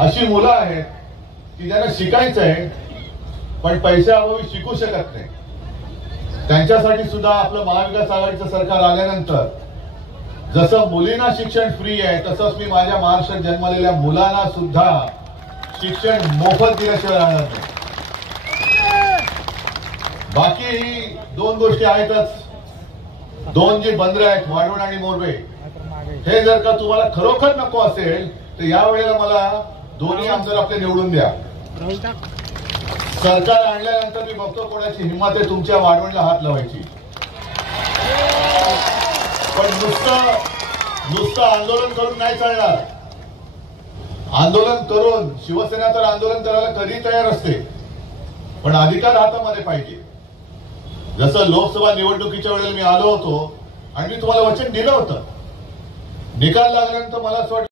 अशी मुलं आहेत की ज्यांना शिकायचं आहे पण पैशाअभावी शिकू शकत नाही. त्यांच्यासाठी सुद्धा आपलं महाविकास आघाडीचं सरकार आल्यानंतर जसं मुलींना शिक्षण फ्री आहे तसंच मी माझ्या महाराष्ट्रात जन्मलेल्या मुलांना सुद्धा शिक्षण मोफत दिल्याशिवाय राहणार नाही. बाकी ही दोन गोष्टी आहेतच, दोन जी बंदरं आहेत वाढवण आणि मोरबे, हे जर का तुम्हाला खरोखर नको असेल तर यावेळेला मला दोन्ही आमदार आपले निवडून द्या. सरकार आणल्यानंतर मी बघतो कोणाची हिंमत आहे तुमच्या वाढवणला हात लावायची. पण नुसतं आंदोलन करून नाही चालणार. आंदोलन करून शिवसेना तर आंदोलन करायला कधी तयार असते, पण अधिकार हातामध्ये पाहिजे. जसं लोकसभा निवडणुकीच्या वेळेला मी आलो होतो आणि मी तुम्हाला वचन दिलं होतं, निकाल लागल्यानंतर मला असं वाटतं